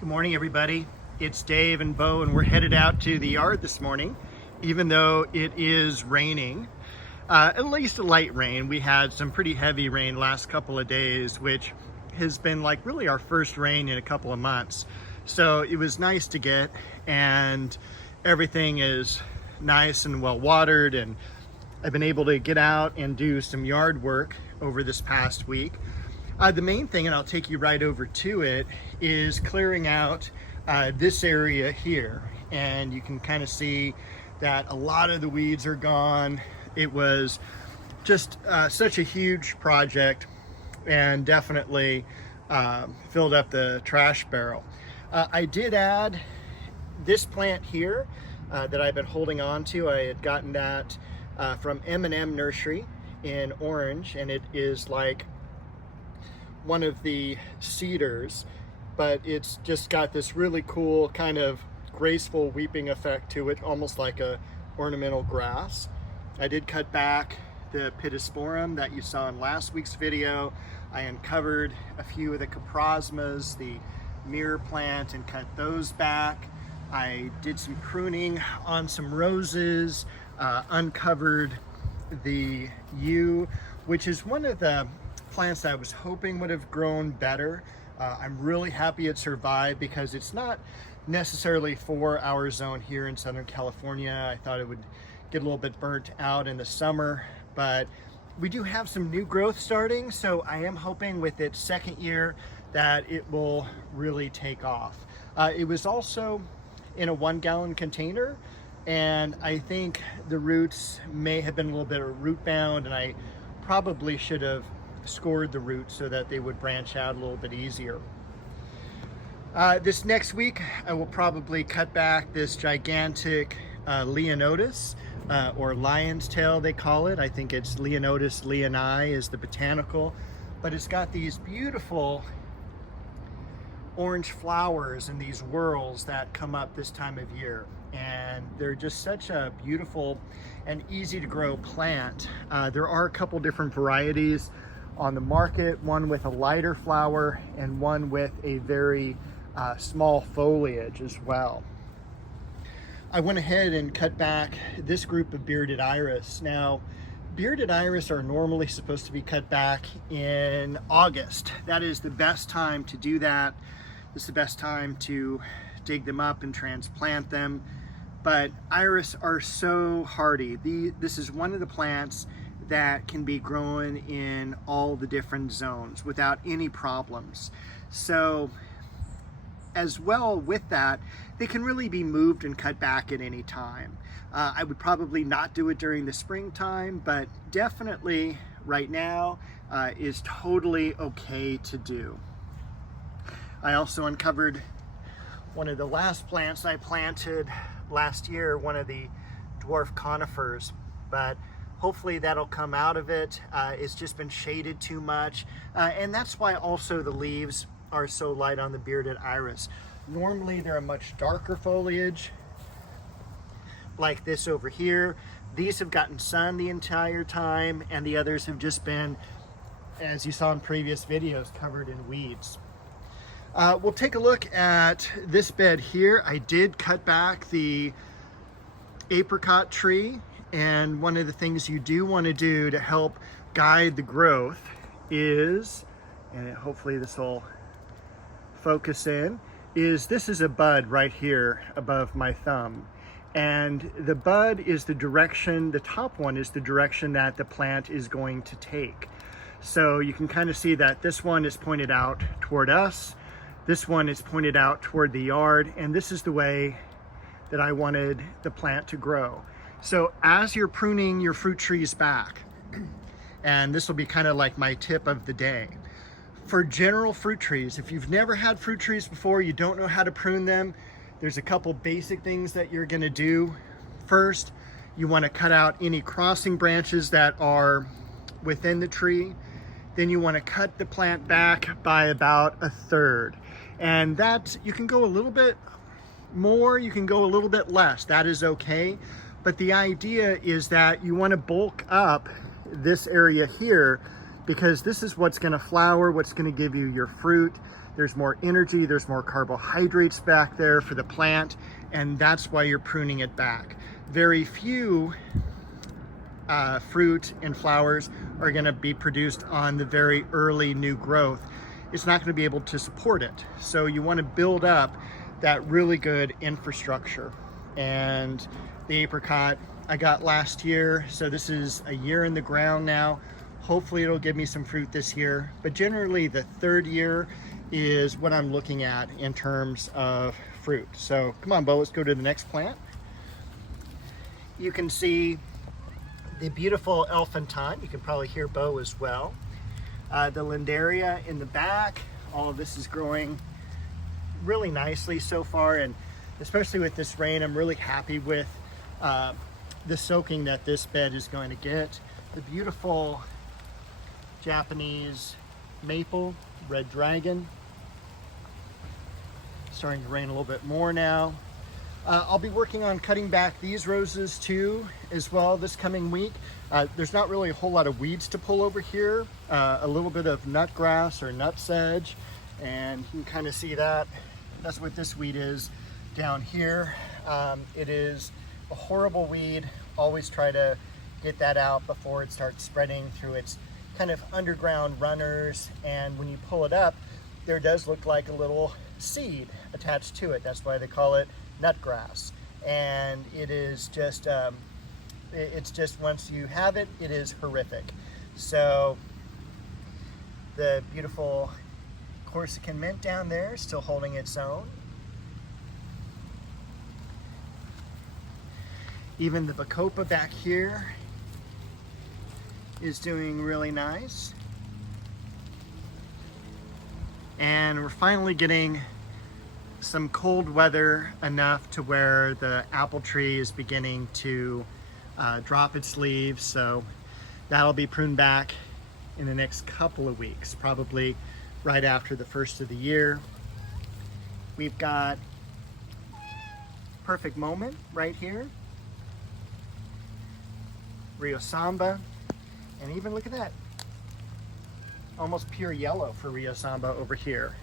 Good morning, everybody. It's Dave and Bo, and we're headed out to the yard this morning, even though it is raining. At least a light rain. We had some pretty heavy rain last couple of days, which has been like really our first rain in a couple of months. So it was nice to get, and everything is nice and well watered, and I've been able to get out and do some yard work over this past week. The main thing, and I'll take you right over to it, is clearing out this area here. And you can kind of see that a lot of the weeds are gone. It was just such a huge project, and definitely filled up the trash barrel. I did add this plant here that I've been holding on to. I had gotten that from Upland Nursery in Orange, and it is like one of the cedars, but it's just got this really cool kind of graceful weeping effect to it, almost like a ornamental grass. I did cut back the Pittosporum that you saw in last week's video. I uncovered a few of the Coprosmas, the mirror plant, and cut those back. I did some pruning on some roses, uncovered the yew, which is one of the plants that I was hoping would have grown better. I'm really happy it survived because it's not necessarily for our zone here in Southern California. I thought it would get a little bit burnt out in the summer, but we do have some new growth starting, so I am hoping with its second year that it will really take off. It was also in a 1-gallon container, and I think the roots may have been a little bit root bound, and I probably should have scored the roots so that they would branch out a little bit easier. This next week, I will probably cut back this gigantic Leonotis, or lion's tail they call it. I think it's Leonotis leoni is the botanical, but it's got these beautiful orange flowers and these whorls that come up this time of year, and they're just such a beautiful and easy to grow plant. There are a couple different varieties on the market, one with a lighter flower and one with a very small foliage as well. I went ahead and cut back this group of bearded iris. Now, bearded iris are normally supposed to be cut back in August. That is the best time to do that. It's the best time to dig them up and transplant them. But iris are so hardy. This is one of the plants that can be grown in all the different zones without any problems. So as well with that, they can really be moved and cut back at any time. I would probably not do it during the springtime, but definitely right now is totally okay to do. I also uncovered one of the last plants I planted last year, one of the dwarf conifers, but hopefully that'll come out of it. It's just been shaded too much, and that's why also the leaves are so light on the bearded iris. Normally they're a much darker foliage, like this over here. These have gotten sun the entire time, and the others have just been, as you saw in previous videos, covered in weeds. We'll take a look at this bed here. I did cut back the apricot tree, and one of the things you do want to do to help guide the growth is, and hopefully this will focus in, is this is a bud right here above my thumb. And the bud is the direction, the top one is the direction that the plant is going to take. So you can kind of see that this one is pointed out toward us, this one is pointed out toward the yard, and this is the way that I wanted the plant to grow. So as you're pruning your fruit trees back, and this will be kind of like my tip of the day, for general fruit trees, if you've never had fruit trees before, you don't know how to prune them, there's a couple basic things that you're gonna do. First, you wanna cut out any crossing branches that are within the tree. Then you wanna cut the plant back by about 1/3. And that, you can go a little bit more, you can go a little bit less, that is okay. But the idea is that you wanna bulk up this area here, because this is what's gonna flower, what's gonna give you your fruit. There's more energy, there's more carbohydrates back there for the plant, and that's why you're pruning it back. Very few fruit and flowers are going to be produced on the very early new growth. It's not going to be able to support it. So you want to build up that really good infrastructure. And the apricot I got last year, so this is a year in the ground now. Hopefully it'll give me some fruit this year, but generally the third year is what I'm looking at in terms of fruit. So come on, Bo, let's go to the next plant. You can see the beautiful elephantine. You can probably hear Bo as well. The Lindaria in the back. All of this is growing really nicely so far, and especially with this rain, I'm really happy with the soaking that this bed is going to get. The beautiful Japanese maple, red dragon. Starting to rain a little bit more now. I'll be working on cutting back these roses too as well this coming week. There's not really a whole lot of weeds to pull over here. A little bit of nut grass or nut sedge, and you can kind of see that. That's what this weed is down here. It is a horrible weed. Always try to get that out before it starts spreading through its kind of underground runners, and when you pull it up, there does look like a little seed attached to it. That's why they call it nut grass. And it is just, it's just, once you have it, it is horrific. So the beautiful Corsican mint down there still holding its own. Even the Bacopa back here is doing really nice. And we're finally getting some cold weather enough to where the apple tree is beginning to drop its leaves. So that'll be pruned back in the next couple of weeks, probably right after the first of the year. We've got Perfect Moment right here. Rio Samba, and even look at that, almost pure yellow for Rio Samba over here.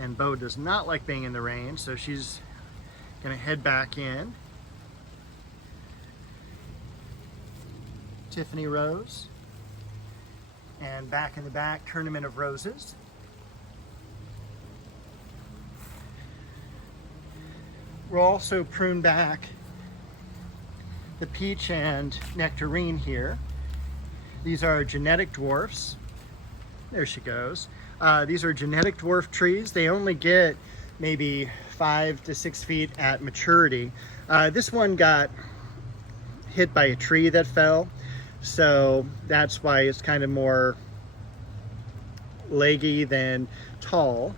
And Bo does not like being in the rain, so she's gonna head back in. Tiffany Rose, and back in the back, Tournament of Roses. We'll also prune back the peach and nectarine here. These are genetic dwarfs. There she goes. These are genetic dwarf trees. They only get maybe 5 to 6 feet at maturity. This one got hit by a tree that fell, so that's why it's kind of more leggy than tall.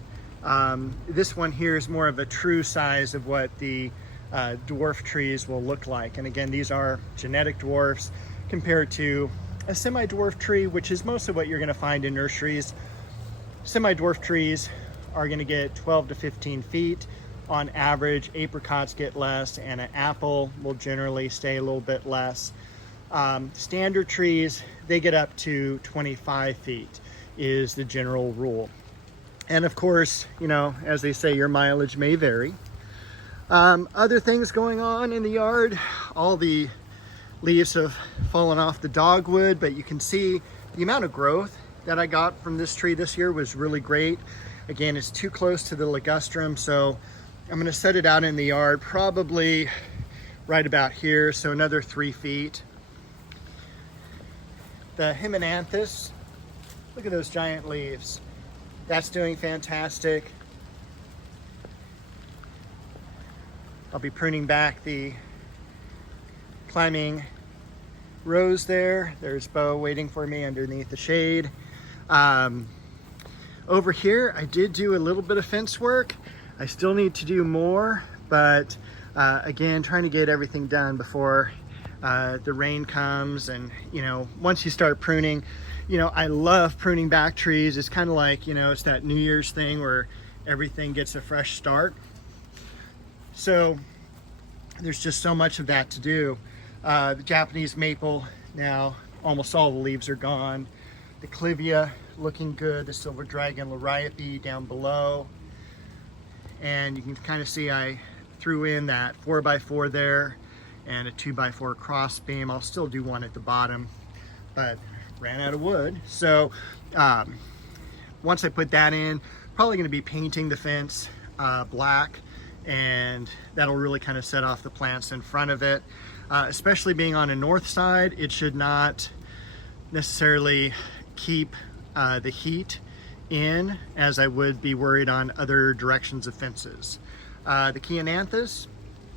This one here is more of a true size of what the dwarf trees will look like. And again, these are genetic dwarfs compared to a semi-dwarf tree, which is most of what you're going to find in nurseries. Semi-dwarf trees are going to get 12 to 15 feet on average. Apricots get less, and an apple will generally stay a little bit less. Standard trees, they get up to 25 feet is the general rule. And of course, you know, as they say, your mileage may vary. Other things going on in the yard, all the leaves have fallen off the dogwood, but you can see the amount of growth that I got from this tree this year was really great. Again, it's too close to the ligustrum, so I'm gonna set it out in the yard probably right about here, so another 3 feet. The Hymenanthus, look at those giant leaves. That's doing fantastic. I'll be pruning back the climbing rose there. There's Bo waiting for me underneath the shade. Over here, I did do a little bit of fence work. I still need to do more, but again, trying to get everything done before the rain comes. And, you know, once you start pruning, you know, I love pruning back trees. It's kind of like, you know, it's that New Year's thing where everything gets a fresh start. So there's just so much of that to do. The Japanese maple, now almost all the leaves are gone. The clivia looking good. The silver dragon liriape down below. And you can kind of see I threw in that 4x4 there and a 2x4 cross beam. I'll still do one at the bottom, but ran out of wood. So once I put that in, probably going to be painting the fence black, and that'll really kind of set off the plants in front of it. Especially being on a north side, it should not necessarily keep the heat in as I would be worried on other directions of fences. The Chiananthus,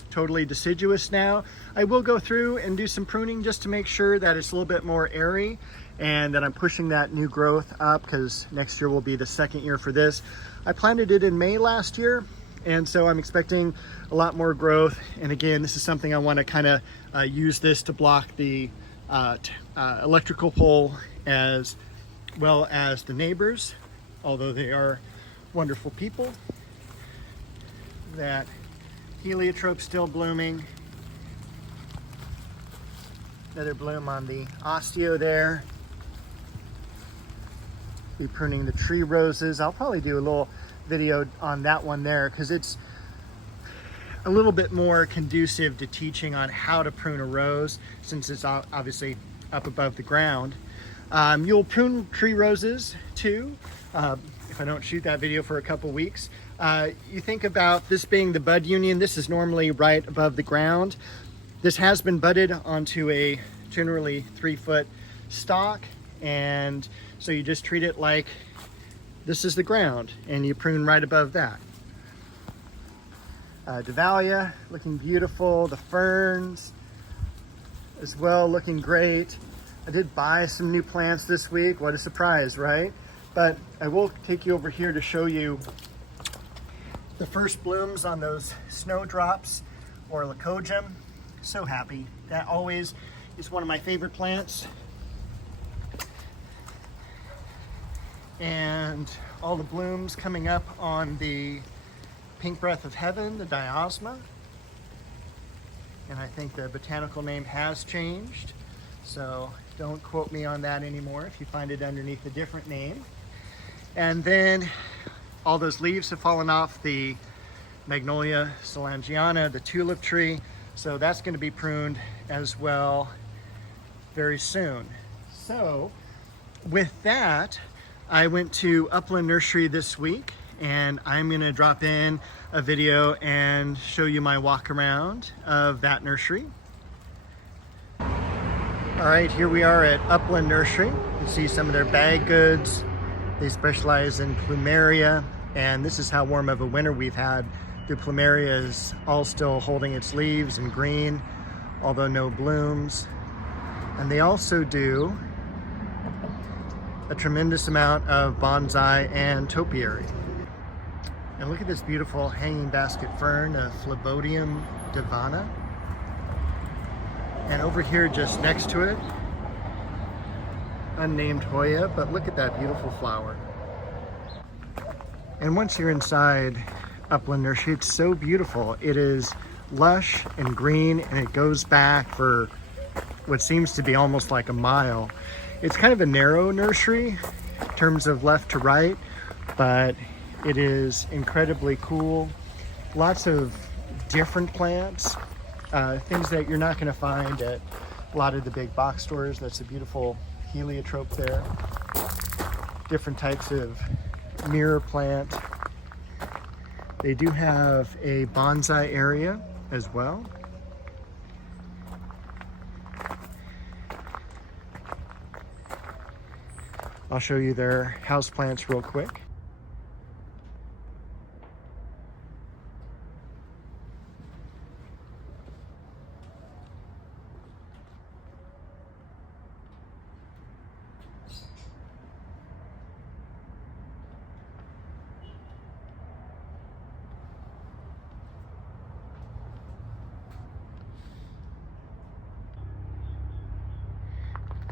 totally deciduous now. I will go through and do some pruning just to make sure that it's a little bit more airy and that I'm pushing that new growth up, because next year will be the second year for this. I planted it in May last year, and so I'm expecting a lot more growth. And again, this is something I want to kind of use this to block the electrical pole as well as the neighbors, although they are wonderful people. That heliotrope still blooming. Another bloom on the osteo there. Be pruning the tree roses. I'll probably do a little video on that one there, because it's a little bit more conducive to teaching on how to prune a rose, since it's obviously up above the ground. You'll prune tree roses too. If I don't shoot that video for a couple weeks. You think about this being the bud union. This is normally right above the ground. This has been budded onto a generally 3-foot stalk, and so you just treat it like this is the ground and you prune right above that. Dahlia looking beautiful. The ferns as well looking great. I did buy some new plants this week. What a surprise, right? But I will take you over here to show you the first blooms on those snowdrops or leucojum. So happy. That always is one of my favorite plants. And all the blooms coming up on the pink breath of heaven, the diosma. And I think the botanical name has changed, so don't quote me on that anymore if you find it underneath a different name. And then all those leaves have fallen off the Magnolia solangiana, the tulip tree. So that's going to be pruned as well very soon. So with that, I went to Upland Nursery this week, and I'm going to drop in a video and show you my walk around of that nursery. All right, here we are at Upland Nursery. You can see some of their bag goods. They specialize in plumeria, and this is how warm of a winter we've had. The plumeria is all still holding its leaves and green, although no blooms. And they also do a tremendous amount of bonsai and topiary. And look at this beautiful hanging basket fern, a Phlebodium divana. And over here just next to it, unnamed Hoya, but look at that beautiful flower. And once you're inside Upland Nursery, it's so beautiful. It is lush and green, and it goes back for what seems to be almost like a mile. It's kind of a narrow nursery in terms of left to right, but it is incredibly cool. Lots of different plants, things that you're not going to find at a lot of the big box stores. That's a beautiful heliotrope there. Different types of mirror plant. They do have a bonsai area as well. I'll show you their houseplants real quick.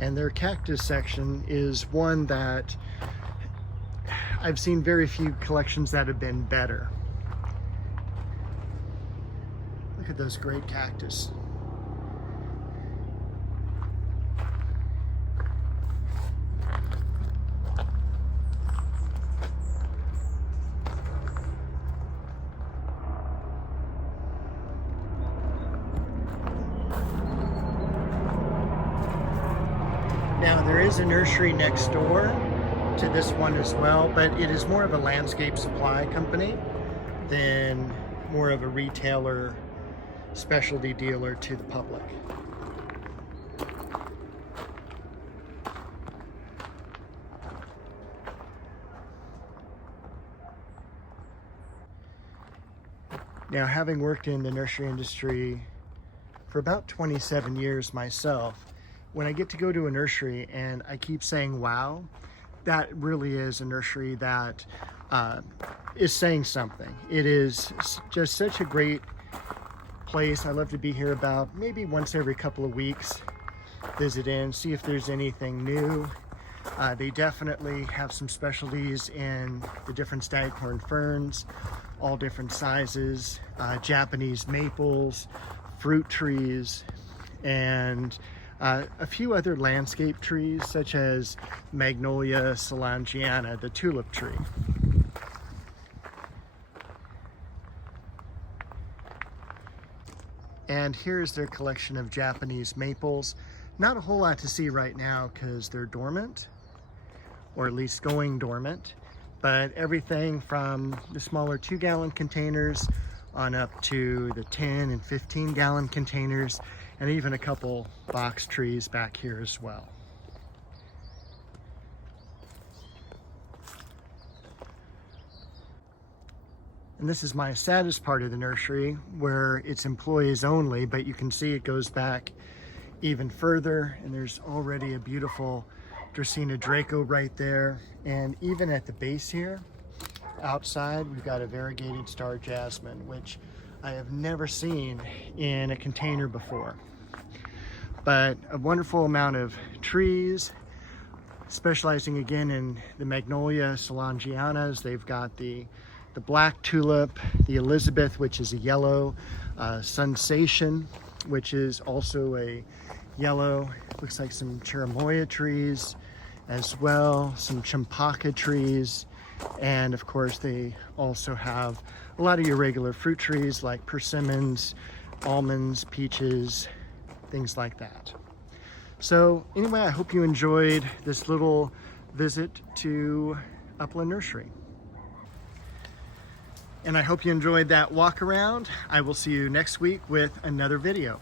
And their cactus section is one that I've seen very few collections that have been better. Look at those great cactus. Now there is a nursery next door to this one as well, but it is more of a landscape supply company than more of a retailer, specialty dealer to the public. Now, having worked in the nursery industry for about 27 years myself, when I get to go to a nursery and I keep saying, wow, that really is a nursery that is saying something. It is just such a great place. I love to be here about maybe once every couple of weeks, visit in, see if there's anything new. They definitely have some specialties in the different staghorn ferns, all different sizes, Japanese maples, fruit trees, and a few other landscape trees such as Magnolia solangiana, the tulip tree. And here's their collection of Japanese maples. Not a whole lot to see right now because they're dormant, or at least going dormant, but everything from the smaller 2-gallon containers on up to the 10 and 15-gallon containers, and even a couple box trees back here as well. And this is my saddest part of the nursery, where it's employees only, but you can see it goes back even further, and there's already a beautiful Dracaena Draco right there. And even at the base here, outside, we've got a variegated star jasmine, which I have never seen in a container before. But a wonderful amount of trees, specializing again in the Magnolia solangianas. They've got the black tulip, the Elizabeth, which is a yellow, Sensation, which is also a yellow. Looks like some cherimoya trees as well, some champaka trees, and of course they also have a lot of your regular fruit trees like persimmons, almonds, peaches, things like that. So anyway, I hope you enjoyed this little visit to Upland Nursery. And I hope you enjoyed that walk around. I will see you next week with another video.